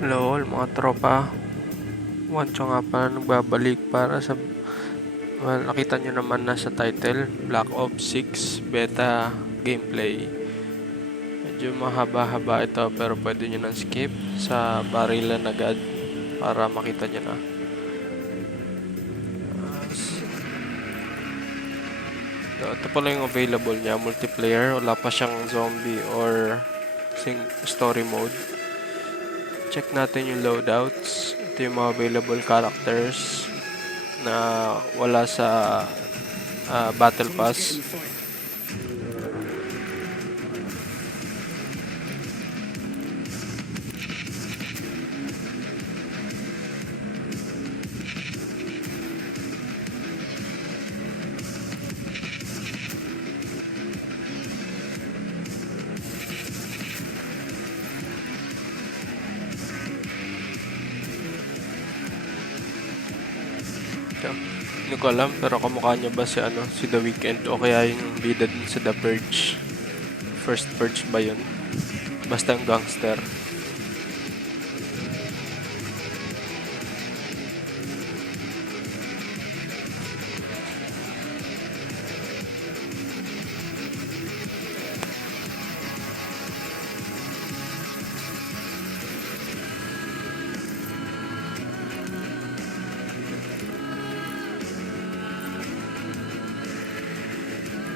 Hello all mga tropa, Wancho nga pala nagbabalik para sa nakita nyo naman na sa title, Black Ops 6 Beta Gameplay. Medyo mahaba-haba ito pero pwede nyo nang skip sa barilan agad para makita nyo na. Ito pala yung available niya, multiplayer, wala pa siyang zombie or story mode. Check natin yung loadouts. Ito yung mga available characters na wala sa Battle Pass. Hindi ko alam pero kamukha niya ba si The Weeknd o kaya yung bida din sa The Purge. First Purge ba yun? Basta yung gangster.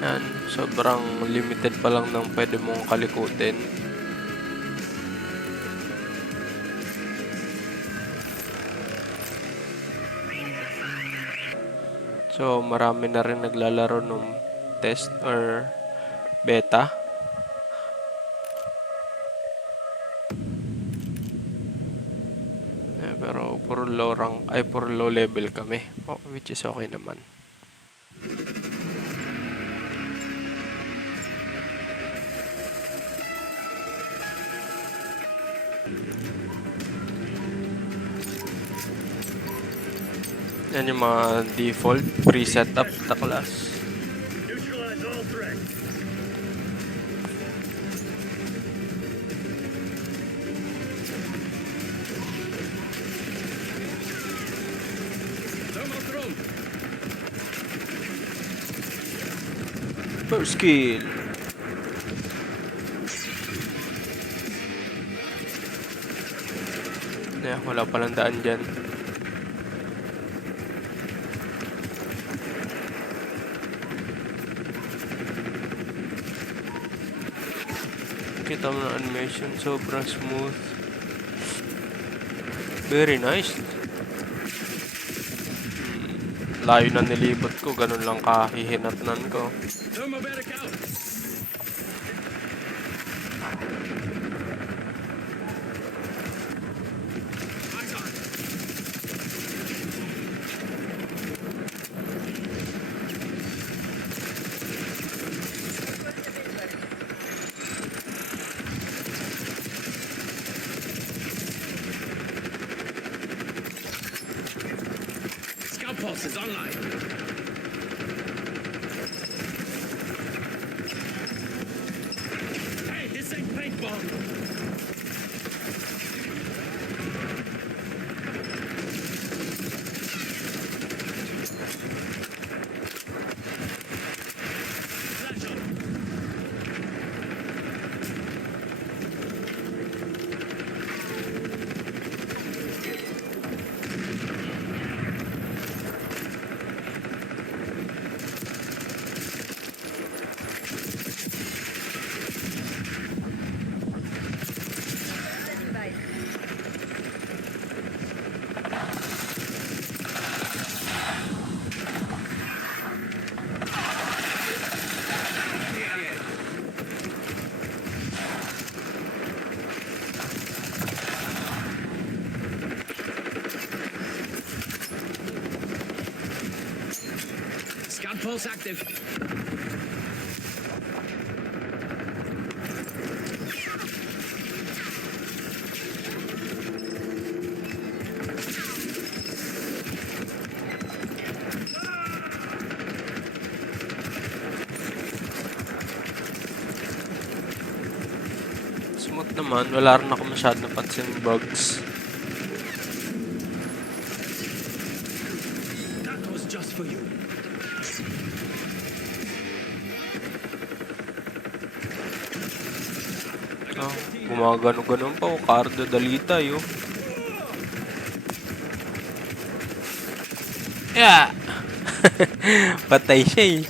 Yan, sobrang limited pa lang ng pwede mong kalikutin. So, marami na rin naglalaro ng test or beta. Pero puro low level kami. Which is okay naman. Yan yung mga default pre-setup na class. First kill. Wala palang daan dyan. Kita mo na animation, sobrang smooth. Very nice. Layo na nilibot ko, ganun lang kahihinatnan ko. Pulse is online. Hey, this ain't paintball. Scout pulse active. Smooth naman, wala rin ako masyadong napansin bugs. mga ganun-ganun pa. Cardo Dalitay, oh. Yeah! Patay siya, eh.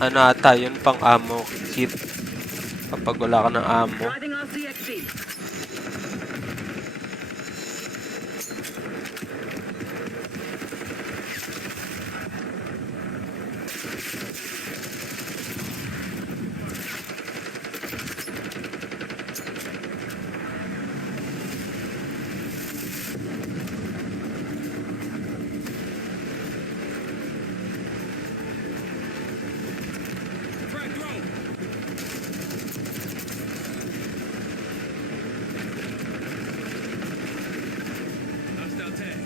Ano ata, yun pang ammo kit. Kapag wala ka ng ammo. Driving RCXD. Frag drone. Hostile tag.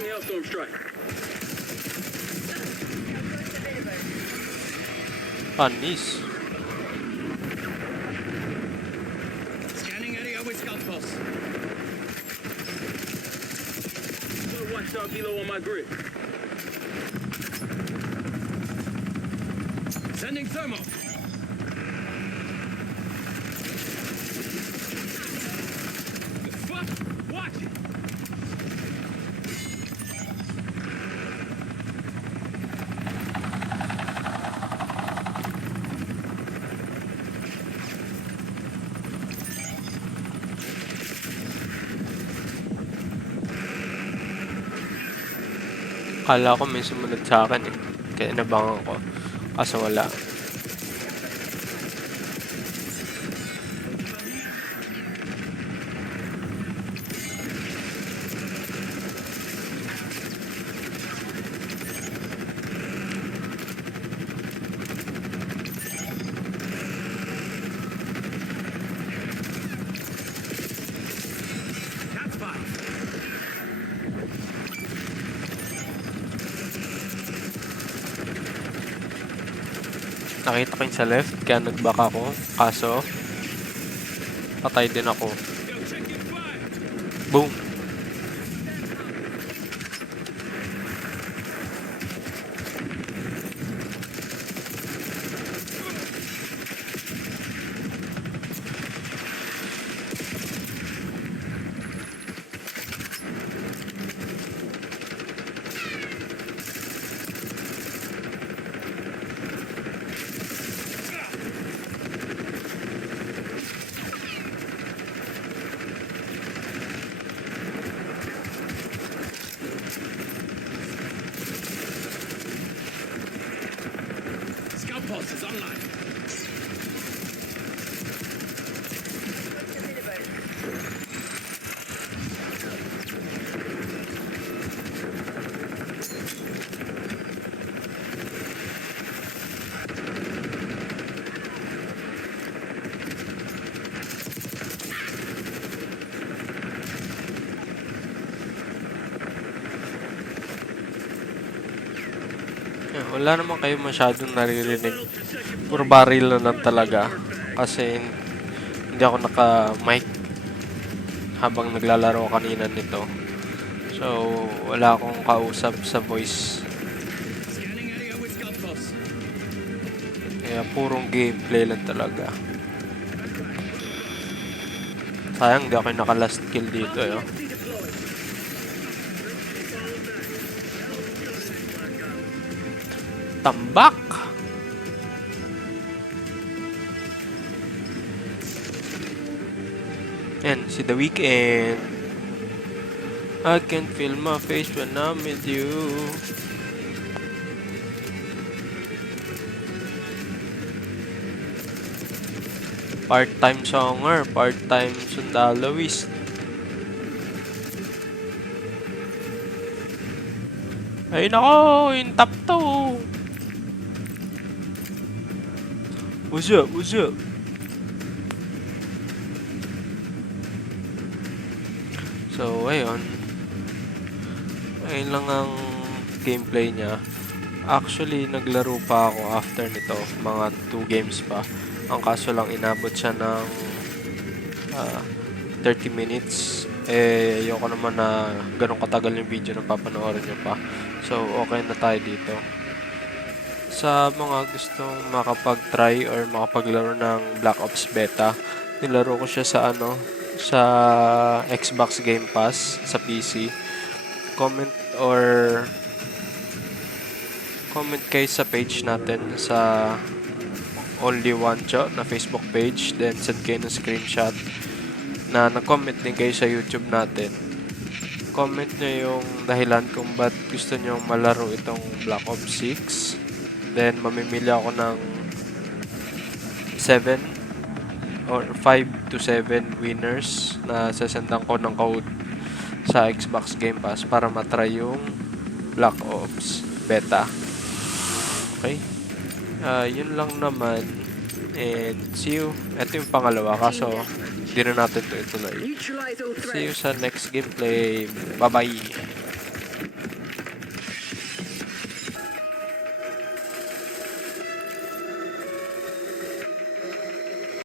Hailstorm strike. Panis. Scanning area with scout pulse. No watchtower below on my grid. Sending thermal. The fuck? Watch it. Kala ko may sumunod sa akin, eh. Kaya nabangan ko. Kaso wala. Cat spot. Nakita ko yung sa left, kaya nag-back ako. Kaso, patay din ako. Yo, check your fire. Boom! Scout pulse is online. Yan, wala naman kayo masyadong naririnig. Puro baril na lang talaga. Kasi hindi ako naka-mic habang naglalaro kanina nito. So, wala akong kausap sa voice. Scanning area with scout pulse. Kaya purong gameplay lang talaga. Sayang, hindi ako yung naka-last kill dito, eh. Oh. Tambak! Yan, si The Weeknd. I can feel my face when I'm with you. Part-time songer, part-time sundaloist. Ay nako, yung top 2. What's up? What's up? So, ayun. Ayun lang ang gameplay niya. Actually, naglaro pa ako after nito. Mga 2 games pa. Ang kaso lang inabot siya ng 30 minutes. Eh, ayoko naman na ganun katagal yung video na papanoorin nyo pa. So, okay na tayo dito. Sa mga gustong makapag-try or makapaglaro ng Black Ops Beta, nilaro ko siya sa sa Xbox Game Pass, sa PC. Comment kayo sa page natin sa Only One Cho na Facebook page, then send kayo ng screenshot na nag-comment din kayo sa YouTube natin. Comment nyo yung dahilan kung ba't gusto nyo malaro itong Black Ops 6. Then mamimili ako ng 7 or 5 to 7 winners na sasendan ko ng code sa Xbox Game Pass para matry yung Black Ops Beta. Okay? Yun lang naman. And see you. Ito yung pangalawa kaso hindi na natin ito ituloy. Neutralize all See you threats. sa next gameplay. Bye-bye.